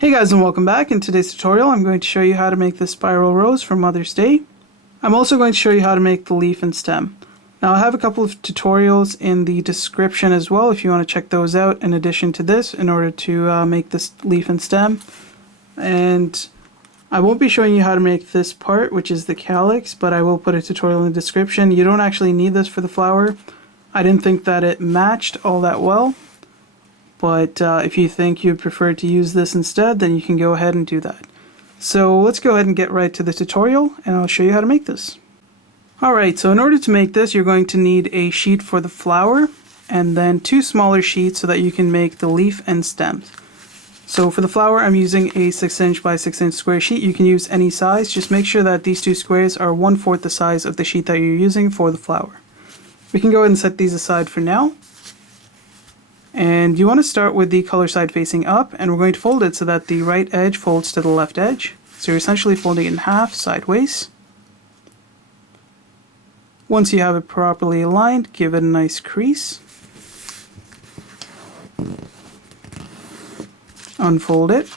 Hey guys, and welcome back. In today's tutorial I'm going to show you how to make the spiral rose for Mother's Day. I'm also going to show you how to make the leaf and stem. Now I have a couple of tutorials in the description as well if you want to check those out in addition to this in order to make this leaf and stem. And I won't be showing you how to make this part, which is the calyx, but I will put a tutorial in the description. You don't actually need this for the flower. I didn't think that it matched all that well. But if you think you'd prefer to use this instead, then you can go ahead and do that. So let's go ahead and get right to the tutorial, and I'll show you how to make this. Alright, so in order to make this, you're going to need a sheet for the flower, and then two smaller sheets so that you can make the leaf and stems. So for the flower, I'm using a 6" by 6" square sheet. You can use any size. Just make sure that these two squares are 1/4 the size of the sheet that you're using for the flower. We can go ahead and set these aside for now. And you want to start with the color side facing up, and we're going to fold it so that the right edge folds to the left edge. So you're essentially folding it in half sideways. Once you have it properly aligned, give it a nice crease. Unfold it.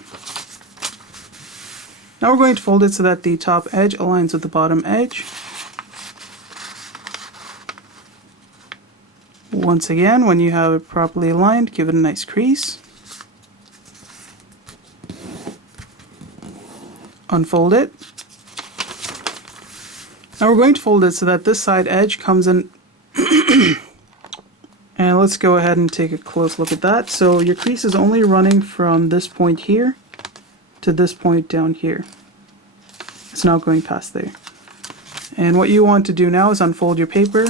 Now we're going to fold it so that the top edge aligns with the bottom edge. Once again, when you have it properly aligned, give it a nice crease. Unfold it. Now we're going to fold it so that this side edge comes in. And let's go ahead and take a close look at that. So your crease is only running from this point here to this point down here. It's not going past there. And what you want to do now is unfold your paper.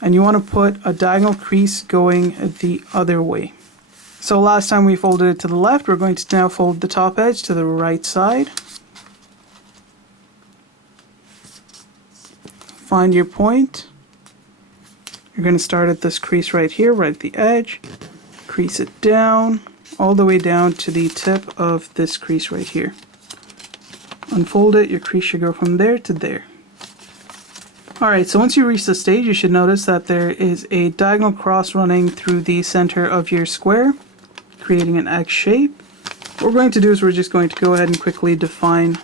And you want to put a diagonal crease going the other way. So last time we folded it to the left, we're going to now fold the top edge to the right side. Find your point. You're going to start at this crease right here, right at the edge. Crease it down, all the way down to the tip of this crease right here. Unfold it, your crease should go from there to there. Alright, so once you reach this stage, you should notice that there is a diagonal cross running through the center of your square, creating an X shape. What we're going to do is we're just going to go ahead and quickly define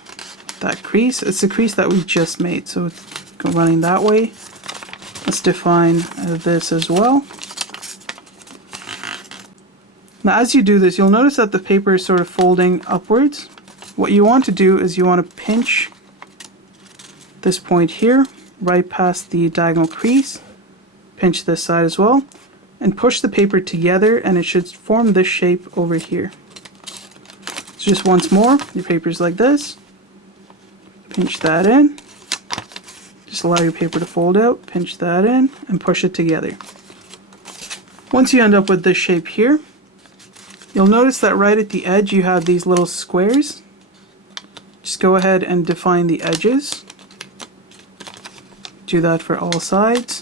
that crease. It's the crease that we just made, so it's running that way. Let's define this as well. Now as you do this, you'll notice that the paper is sort of folding upwards. What you want to do is you want to pinch this point here, right past the diagonal crease, pinch this side as well, and push the paper together, and it should form this shape over here. So just once more, your paper's like this, pinch that in, just allow your paper to fold out, pinch that in, and push it together. Once you end up with this shape here, you'll notice that right at the edge you have these little squares. Just go ahead and define the edges. Do that for all sides.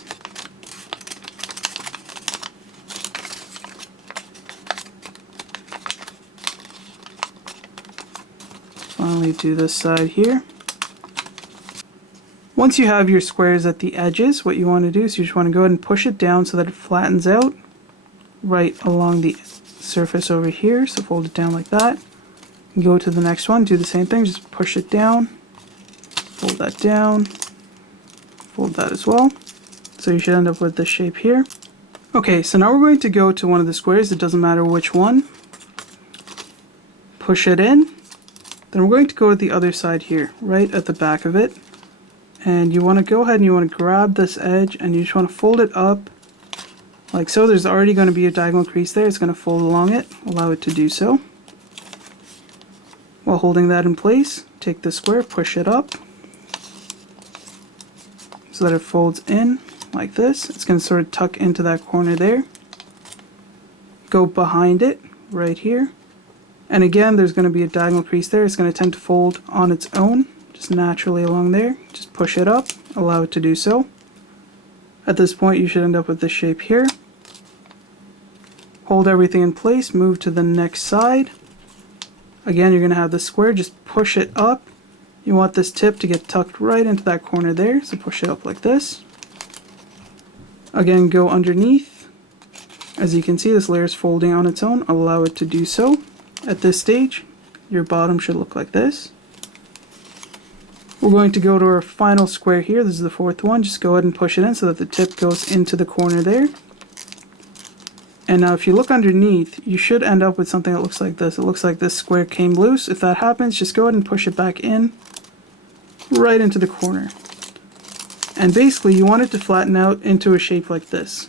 Finally do this side here. Once you have your squares at the edges, what you want to do is you just want to go ahead and push it down so that it flattens out right along the surface over here. So fold it down like that. Go to the next one, do the same thing, just push it down, fold that down, fold that as well. So you should end up with this shape here. Okay, so now we're going to go to one of the squares, it doesn't matter which one. Push it in. Then we're going to go to the other side here, right at the back of it. And you want to go ahead and you want to grab this edge and you just want to fold it up like so. There's already going to be a diagonal crease there, it's going to fold along it, allow it to do so. While holding that in place, take the square, push it up, so that it folds in like this. It's going to sort of tuck into that corner there. Go behind it right here. And again, there's going to be a diagonal crease there. It's going to tend to fold on its own, just naturally along there. Just push it up, allow it to do so. At this point, you should end up with this shape here. Hold everything in place, move to the next side. Again, you're going to have the square, just push it up. You want this tip to get tucked right into that corner there, so push it up like this. Again, go underneath. As you can see, this layer is folding on its own. Allow it to do so. At this stage, your bottom should look like this. We're going to go to our final square here. This is the fourth one. Just go ahead and push it in so that the tip goes into the corner there. And now if you look underneath, you should end up with something that looks like this. It looks like this square came loose. If that happens, just go ahead and push it back in, right into the corner. And basically you want it to flatten out into a shape like this.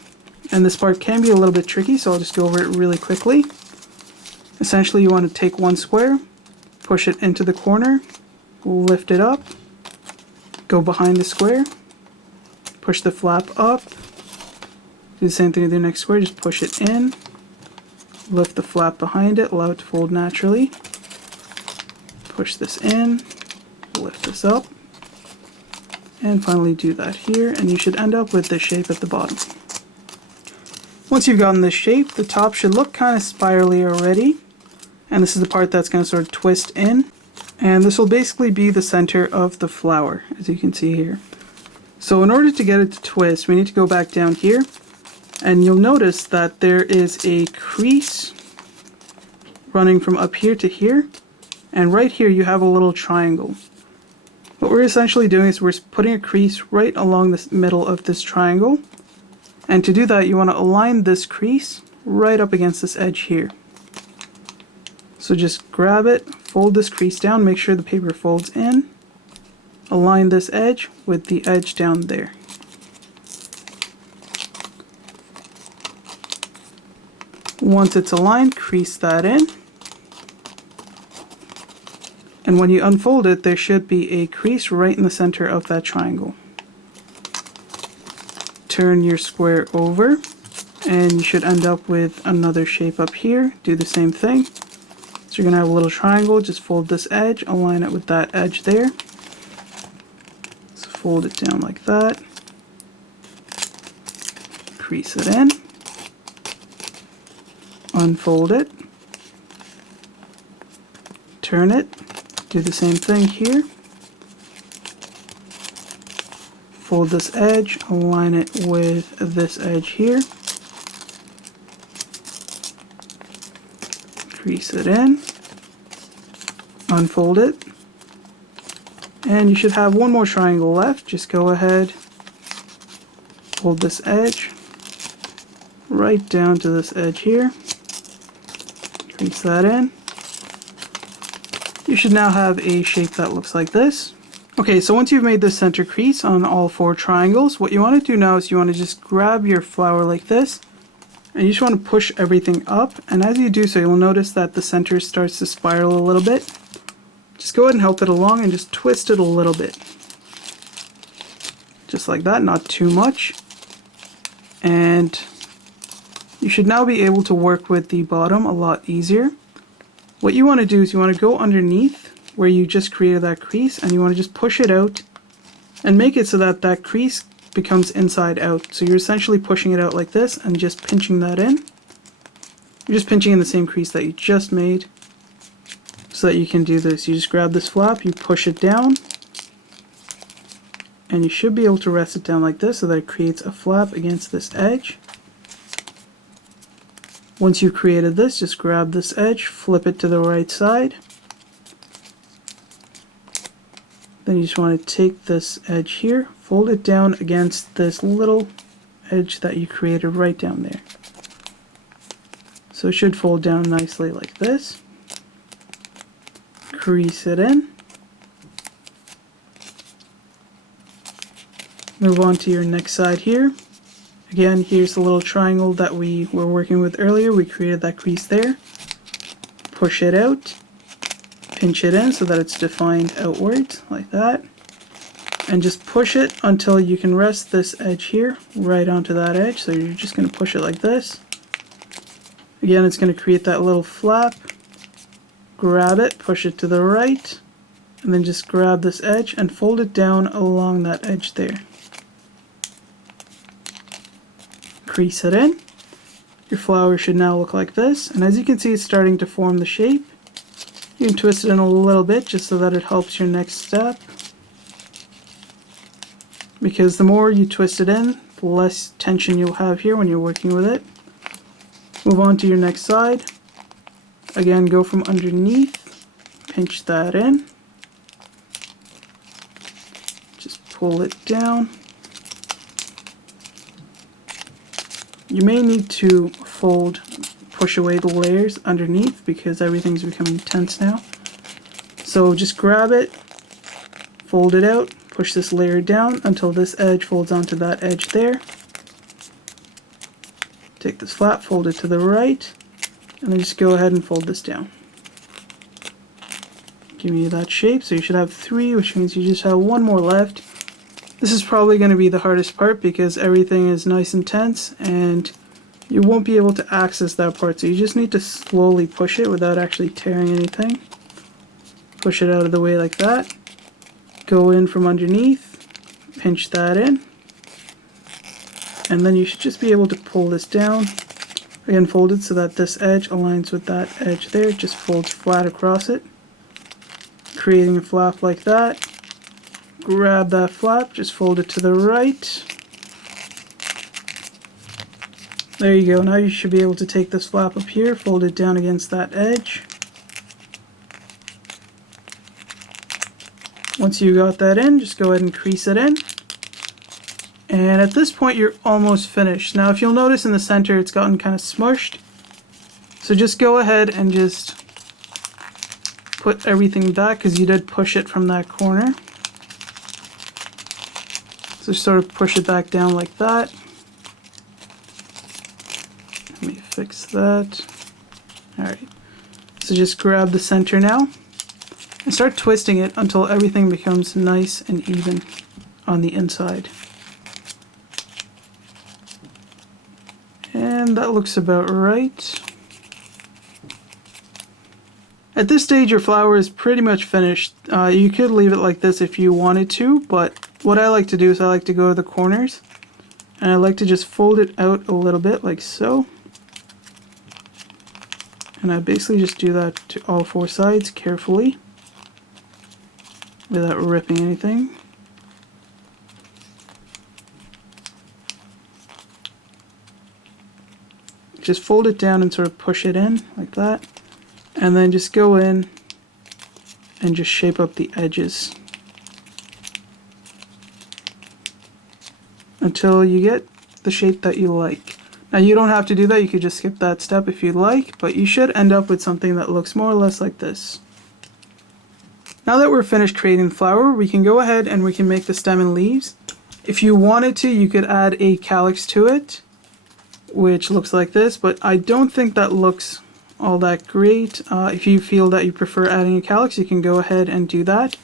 And this part can be a little bit tricky, so I'll just go over it really quickly. Essentially you want to take one square, push it into the corner, lift it up, go behind the square, push the flap up, do the same thing with your next square, just push it in, lift the flap behind it, allow it to fold naturally, push this in, lift this up, and finally do that here, and you should end up with this shape at the bottom. Once you've gotten this shape, the top should look kind of spirally already, and this is the part that's going to sort of twist in, and this will basically be the center of the flower, as you can see here. So in order to get it to twist, we need to go back down here, and you'll notice that there is a crease running from up here to here, and right here you have a little triangle. What we're essentially doing is we're putting a crease right along the middle of this triangle, and to do that you want to align this crease right up against this edge here. So just grab it, fold this crease down, make sure the paper folds in, align this edge with the edge down there. Once it's aligned, crease that in. And when you unfold it, there should be a crease right in the center of that triangle. Turn your square over, and you should end up with another shape up here. Do the same thing. So you're going to have a little triangle, just fold this edge, align it with that edge there. So fold it down like that. Crease it in. Unfold it. Turn it. Do the same thing here. Fold this edge, align it with this edge here. Crease it in, unfold it, and you should have one more triangle left. Just go ahead, fold this edge right down to this edge here, crease that in. You should now have a shape that looks like this. Okay, so once you've made the center crease on all four triangles, what you want to do now is you want to just grab your flower like this, and you just want to push everything up, and as you do so you'll notice that the center starts to spiral a little bit. Just go ahead and help it along and just twist it a little bit. Just like that, not too much. And you should now be able to work with the bottom a lot easier. What you want to do is you want to go underneath where you just created that crease, and you want to just push it out and make it so that that crease becomes inside out. So you're essentially pushing it out like this and just pinching that in. You're just pinching in the same crease that you just made so that you can do this. You just grab this flap, you push it down, and you should be able to rest it down like this so that it creates a flap against this edge. Once you've created this, just grab this edge, flip it to the right side. Then you just want to take this edge here, fold it down against this little edge that you created right down there. So it should fold down nicely like this. Crease it in. Move on to your next side here. Again, here's the little triangle that we were working with earlier. We created that crease there. Push it out. Pinch it in so that it's defined outwards, like that. And just push it until you can rest this edge here right onto that edge. So you're just going to push it like this. Again, it's going to create that little flap. Grab it, push it to the right, and then just grab this edge and fold it down along that edge there. Crease it in. Your flower should now look like this, and as you can see, it's starting to form the shape. You can twist it in a little bit just so that it helps your next step, because the more you twist it in, the less tension you'll have here when you're working with it. Move on to your next side. Again, go from underneath, pinch that in, just pull it down. You may need to push away the layers underneath because everything's becoming tense now. So just grab it, fold it out, push this layer down until this edge folds onto that edge there. Take this flap, fold it to the right, and then just go ahead and fold this down. Give me that shape, so you should have 3, which means you just have 1 more left. This is probably going to be the hardest part because everything is nice and tense and you won't be able to access that part, so you just need to slowly push it without actually tearing anything. Push it out of the way like that. Go in from underneath, pinch that in, and then you should just be able to pull this down. Again, fold it so that this edge aligns with that edge there. It just folds flat across it, creating a flap like that. Grab that flap, just fold it to the right. There you go. Now you should be able to take this flap up here, fold it down against that edge. Once you got that in, just go ahead and crease it in. And at this point, you're almost finished. Now, if you'll notice in the center, it's gotten kind of smushed. So just go ahead and just put everything back because you did push it from that corner. So sort of push it back down like that. Let me fix that. Alright. So just grab the center now and start twisting it until everything becomes nice and even on the inside. And that looks about right. At this stage, your flower is pretty much finished. You could leave it like this if you wanted to, but what I like to do is I like to go to the corners and I like to just fold it out a little bit like so. And I basically just do that to all 4 sides carefully without ripping anything. Just fold it down and sort of push it in like that. And then just go in and just shape up the edges until you get the shape that you like. Now you don't have to do that, you could just skip that step if you'd like, but you should end up with something that looks more or less like this. Now that we're finished creating the flower, we can go ahead and we can make the stem and leaves. If you wanted to, you could add a calyx to it, which looks like this, but I don't think that looks all that great. If you feel that you prefer adding a calyx, you can go ahead and do that.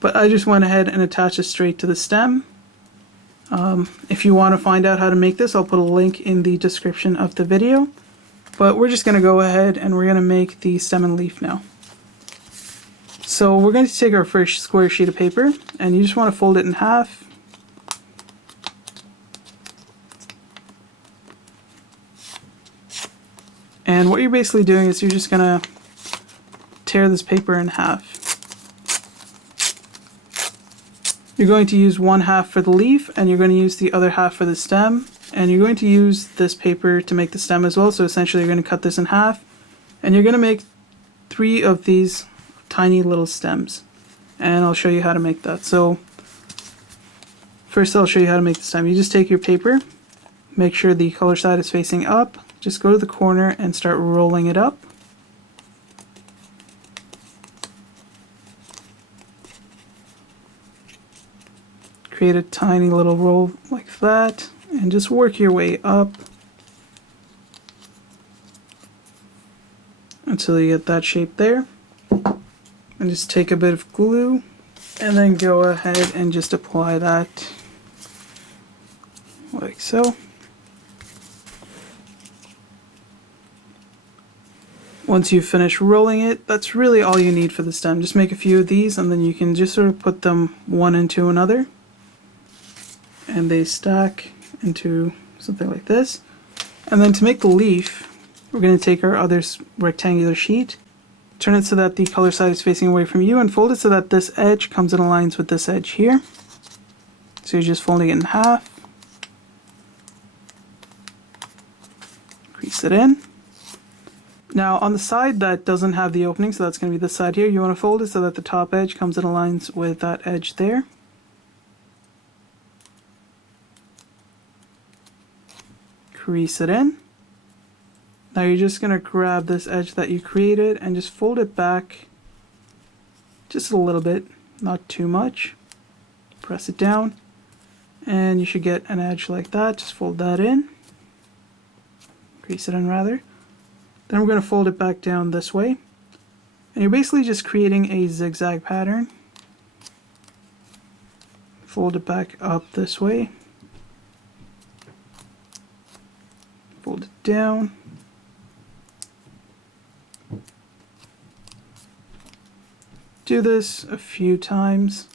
But I just went ahead and attached it straight to the stem. If you want to find out how to make this, I'll put a link in the description of the video. But we're just going to go ahead and we're going to make the stem and leaf now. So we're going to take our first square sheet of paper and you just want to fold it in half. And what you're basically doing is you're just going to tear this paper in half. You're going to use 1/2 for the leaf and you're going to use the other half for the stem. And you're going to use this paper to make the stem as well. So essentially you're going to cut this in half and you're going to make 3 of these tiny little stems. And I'll show you how to make that. So first I'll show you how to make the stem. You just take your paper, make sure the color side is facing up. Just go to the corner and start rolling it up. Create a tiny little roll like that and just work your way up until you get that shape there. And just take a bit of glue and then go ahead and just apply that like so. Once you finish rolling it, that's really all you need for the stem. Just make a few of these and then you can just sort of put them one into another. And they stack into something like this. And then to make the leaf, we're going to take our other rectangular sheet, turn it so that the color side is facing away from you, and fold it so that this edge comes and aligns with this edge here. So you're just folding it in half. Crease it in. Now on the side that doesn't have the opening, so that's going to be this side here, you want to fold it so that the top edge comes and aligns with that edge there. Crease it in. Now you're just going to grab this edge that you created and just fold it back just a little bit, not too much. Press it down and you should get an edge like that. Just fold that in. Crease it in rather. Then we're going to fold it back down this way. And you're basically just creating a zigzag pattern. Fold it back up this way. Fold it down. Do this a few times.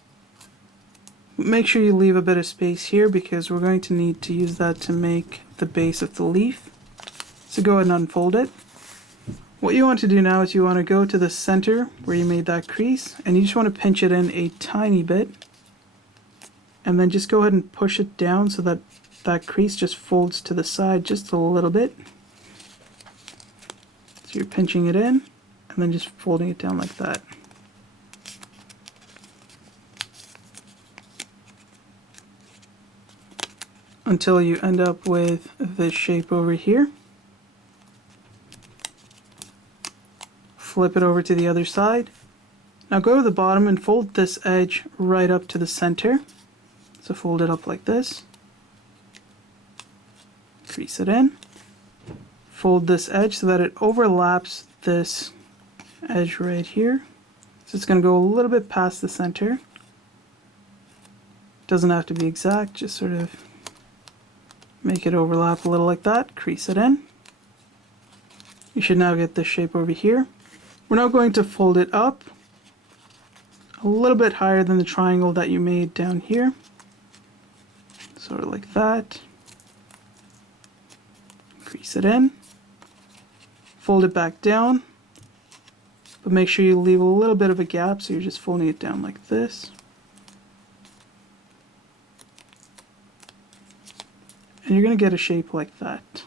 Make sure you leave a bit of space here because we're going to need to use that to make the base of the leaf. So go ahead and unfold it. What you want to do now is you want to go to the center where you made that crease and you just want to pinch it in a tiny bit and then just go ahead and push it down so that that crease just folds to the side just a little bit. So you're pinching it in and then just folding it down like that. Until you end up with this shape over here. Flip it over to the other side. Now go to the bottom and fold this edge right up to the center. So fold it up like this. Crease it in. Fold this edge so that it overlaps this edge right here. So it's going to go a little bit past the center. Doesn't have to be exact, just sort of make it overlap a little like that. Crease it in. You should now get this shape over here. We're now going to fold it up a little bit higher than the triangle that you made down here. Sort of like that. Crease it in. Fold it back down. But make sure you leave a little bit of a gap, so you're just folding it down like this. And you're going to get a shape like that.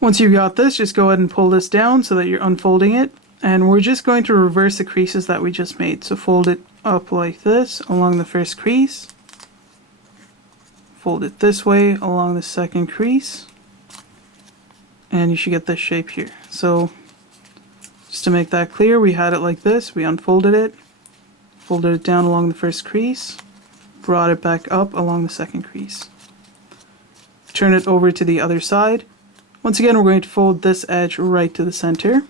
Once you've got this, just go ahead and pull this down so that you're unfolding it. And we're just going to reverse the creases that we just made. So fold it up like this along the first crease. Fold it this way along the second crease. And you should get this shape here. So just to make that clear, we had it like this. We unfolded it, folded it down along the first crease, brought it back up along the second crease. Turn it over to the other side. Once again, we're going to fold this edge right to the center.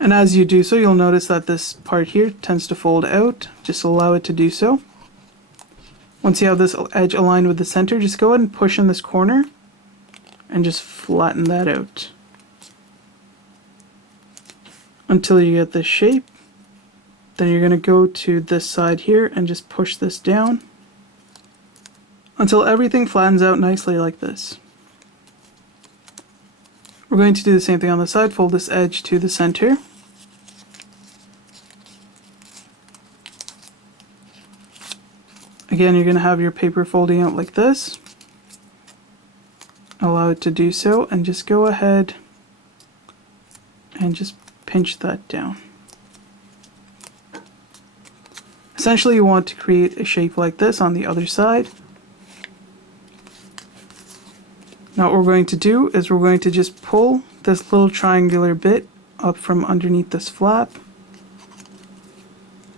And as you do so, you'll notice that this part here tends to fold out. Just allow it to do so. Once you have this edge aligned with the center, just go ahead and push in this corner and just flatten that out until you get this shape. Then you're going to go to this side here and just push this down until everything flattens out nicely like this. We're going to do the same thing on the side. Fold this edge to the center. Again, you're going to have your paper folding out like this. Allow it to do so and just go ahead and just pinch that down. Essentially, you want to create a shape like this on the other side. Now what we're going to do is we're going to just pull this little triangular bit up from underneath this flap.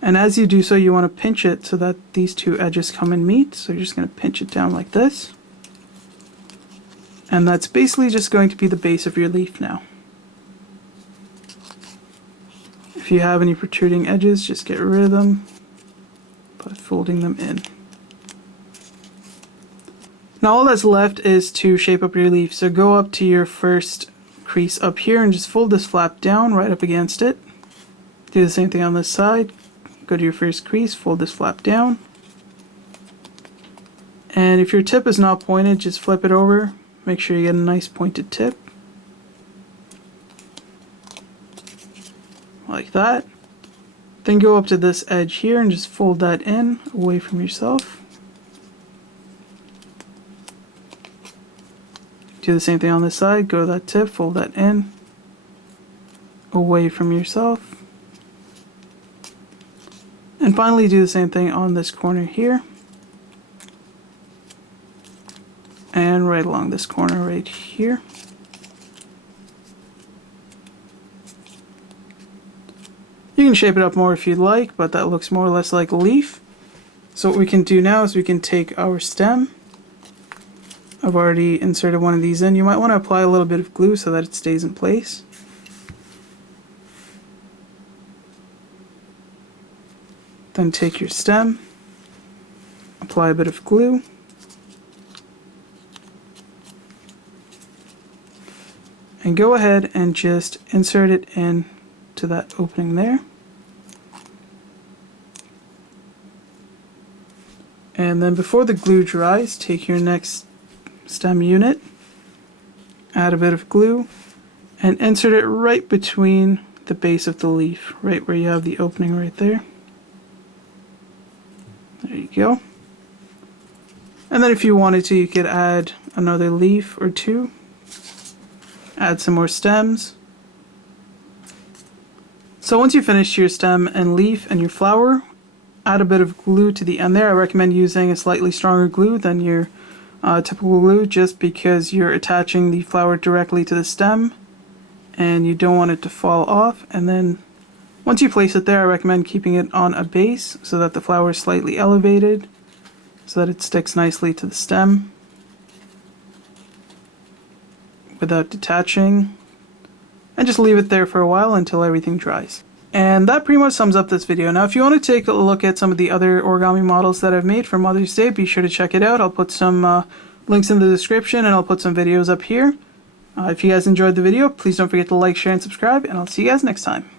And as you do so, you want to pinch it so that these two edges come and meet. So you're just going to pinch it down like this. And that's basically just going to be the base of your leaf now. If you have any protruding edges, just get rid of them by folding them in. Now all that's left is to shape up your leaf. So go up to your first crease up here and just fold this flap down right up against it. Do the same thing on this side. Go to your first crease, fold this flap down. And if your tip is not pointed, just flip it over. Make sure you get a nice pointed tip. Like that. Then go up to this edge here and just fold that in away from yourself. Do the same thing on this side. Go to that tip, fold that in, away from yourself. And finally do the same thing on this corner here. And right along this corner right here. You can shape it up more if you'd like, but that looks more or less like a leaf. So what we can do now is we can take our stem. I've already inserted one of these in. You might want to apply a little bit of glue so that it stays in place. Then take your stem, apply a bit of glue, and go ahead and just insert it in to that opening there. And then before the glue dries, take your next stem unit, add a bit of glue, and insert it right between the base of the leaf, right where you have the opening right there. There you go. And then if you wanted to, you could add another leaf or two, add some more stems. So once you finish your stem and leaf and your flower, add a bit of glue to the end there. I recommend using a slightly stronger glue than your typical glue, just because you're attaching the flower directly to the stem and you don't want it to fall off. And then once you place it there, I recommend keeping it on a base so that the flower is slightly elevated so that it sticks nicely to the stem without detaching. And just leave it there for a while until everything dries. And that pretty much sums up this video. Now if you want to take a look at some of the other origami models that I've made for Mother's Day, be sure to check it out. I'll put some links in the description, and I'll put some videos up here. If you guys enjoyed the video, please don't forget to like, share, and subscribe, and I'll see you guys next time.